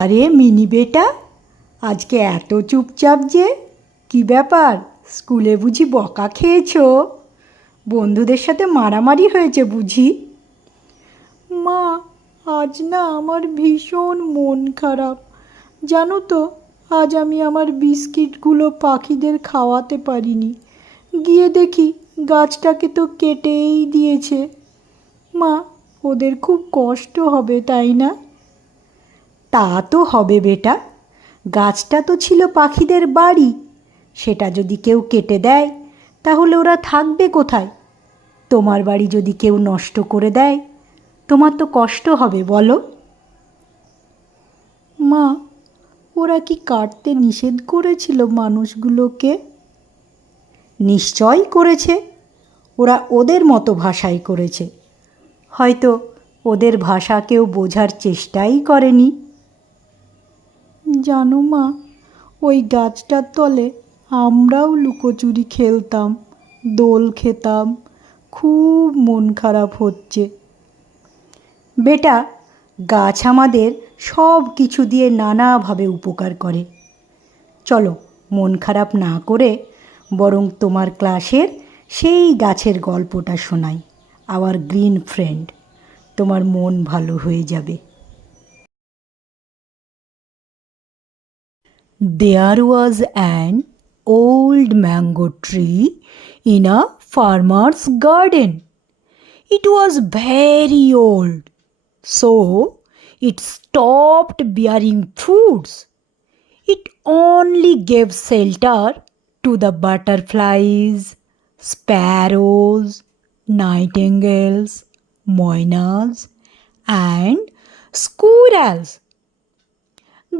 আরে মিনি বেটা, আজকে এত চুপচাপ যে? কি ব্যাপার, স্কুলে বুঝি বকা খেয়েছো? বন্ধুদের সাথে মারামারি হয়েছে বুঝি? মা, আজ না আমার ভীষণ মন খারাপ। জানো তো, আজ আমি আমার বিস্কিটগুলো পাখিদের খাওয়াতে পারিনি। গিয়ে দেখি গাছটাকে তো কেটেই দিয়েছে। মা, ওদের খুব কষ্ট হবে তাই না? তা তো হবে বেটা, গাছটা তো ছিল পাখিদের বাড়ি। সেটা যদি কেউ কেটে দেয় তাহলে ওরা থাকবে কোথায়? তোমার বাড়ি যদি কেউ নষ্ট করে দেয়, তোমার তো কষ্ট হবে বলো? মা, ওরা কি কাটতে নিষেধ করেছিল মানুষগুলোকে? নিশ্চয়ই করেছে। ওরা ওদের মতো ভাষায় করেছে। হয়তো ওদের ভাষা কেউ বোঝার চেষ্টাই করেনি। জানো মা, ওই গাছটার তলে আমরাও লুকোচুরি খেলতাম, দোল খেতাম। খুব মন খারাপ হচ্ছে। বেটা, গাছ আমাদের সব কিছু দিয়ে নানাভাবে উপকার করে। চলো, মন খারাপ না করে বরং তোমার ক্লাসের সেই গাছের গল্পটা শোনাই, আওয়ার গ্রিন ফ্রেন্ড। তোমার মন ভালো হয়ে যাবে। There was an old mango tree in a farmer's garden. It was very old, so it stopped bearing fruits. It only gave shelter to the butterflies, sparrows, nightingales, moinas, and squirrels.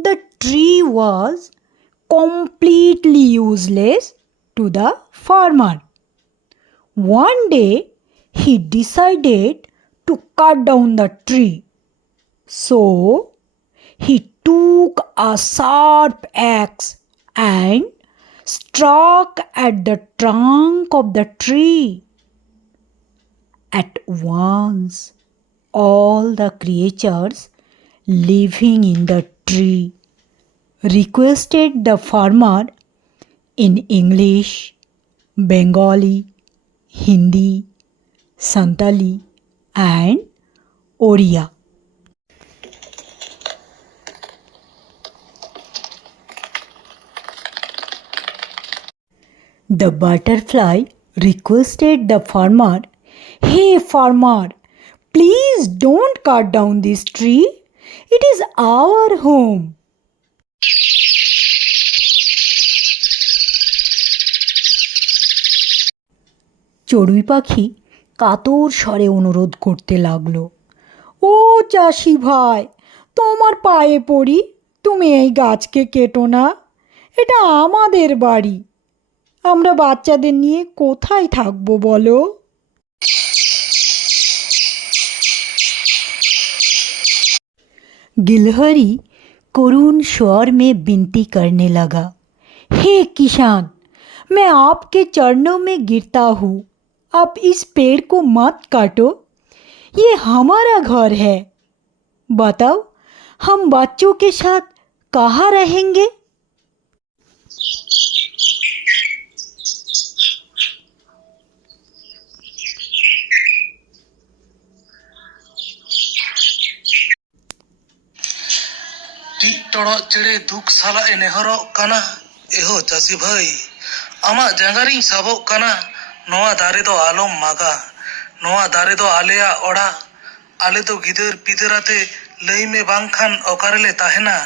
The tree was completely useless to the farmer. One day he decided to cut down the tree. So he took a sharp axe and struck at the trunk of the tree. At once, all the creatures living in the tree requested the farmer in English, Bengali, Hindi, Santali, and Oriya. The butterfly requested the farmer, "Hey farmer, please don't cut down this tree. It is our home." চড়ুই পাখি কাতর স্বরে অনুরোধ করতে লাগলো, ও চাষি ভাই, তোমার পায়ে পড়ি, তুমি এই গাছকে কেটো না। এটা আমাদের বাড়ি। আমরা বাচ্চাদের নিয়ে কোথায় থাকবো বলো? गिलहरी करुण स्वर में विनती करने लगा, हे किसान, मैं आपके चरणों में गिरता हूँ, आप इस पेड़ को मत काटो। ये हमारा घर है। बताओ, हम बच्चों के साथ कहाँ रहेंगे? ᱴᱤᱜ ᱴᱚᱲᱚᱜ ᱪᱮᱬᱮ ᱫᱩᱠ ᱥᱟᱞᱟᱜ ᱮ ᱱᱮᱦᱚᱨᱚᱜ ᱠᱟᱱᱟ, ᱮᱦᱳ ᱪᱟᱹᱥᱤ ᱵᱷᱟᱹᱭ, ᱟᱢᱟᱜ ᱡᱟᱸᱜᱟᱨᱤᱧ ᱥᱟᱵᱚᱜ ᱠᱟᱱᱟ, ᱱᱚᱣᱟ ᱫᱟᱨᱮ ᱫᱚ ᱟᱞᱚᱢ ᱢᱟᱜᱟ, ᱱᱚᱣᱟ ᱫᱟᱨᱮ ᱫᱚ ᱟᱞᱮᱭᱟᱜ ᱚᱲᱟᱜ, ᱟᱞᱮ ᱫᱚ ᱜᱤᱫᱟᱹᱨ ᱯᱤᱫᱟᱹᱨ ᱟᱛᱮ ᱞᱟᱹᱭ ᱢᱮ ᱵᱟᱝᱠᱷᱟᱱ ᱚᱠᱟᱨᱮᱞᱮ ᱛᱟᱦᱮᱱᱟ?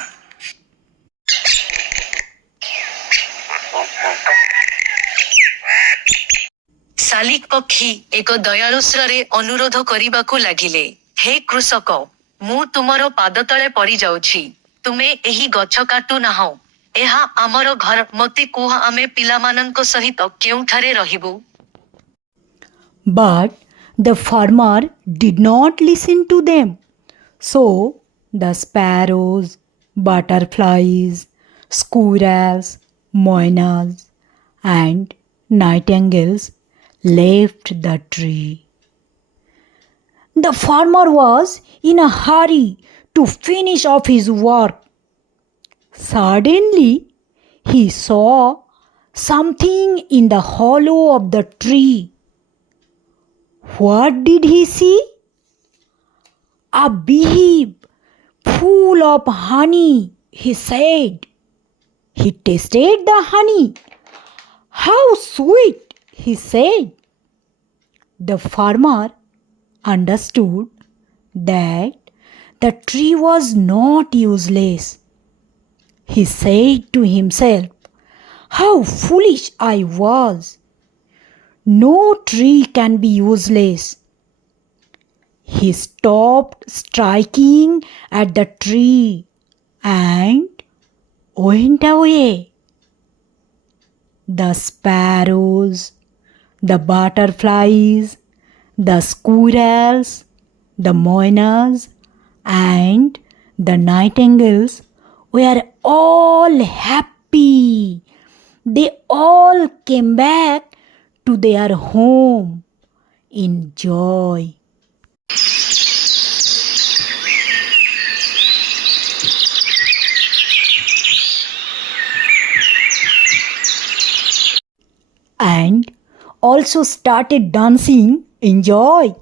ଶାଲିକ ପକ୍ଷୀ ଏକ ଦୟାଳୁ ସ୍ୱରରେ ଅନୁରୋଧ କରିବାକୁ ଲାଗିଲେ, ହେ କୃଷକ, ମୁଁ ତୁମର ପାଦତଳେ ପଡ଼ିଯାଉଛି, ତୁମେ ଏହି ଗଛ କାଟୁ ନାହଁ। ଏହା ଆମର ଘର, ମୋତେ କୁହ ଆମେ ପିଲାମାନଙ୍କ ସହିତ କେଉଁଠାରେ ରହିବୁ? But the farmer did not listen to them. So the sparrows, butterflies, squirrels, moinas, and nightingales left the tree. The farmer was in a hurry to finish off his work. Suddenly, he saw something in the hollow of the tree. What did he see? A beehive full of honey, he said. He tasted the honey. How sweet, he said. The farmer understood that the tree was not useless. He said to himself, how foolish I was. No tree can be useless. He stopped striking at the tree and went away. The sparrows, the butterflies, the squirrels, the moinas, and the nightingales were all happy. They all came back to their home in joy. And also started dancing in joy.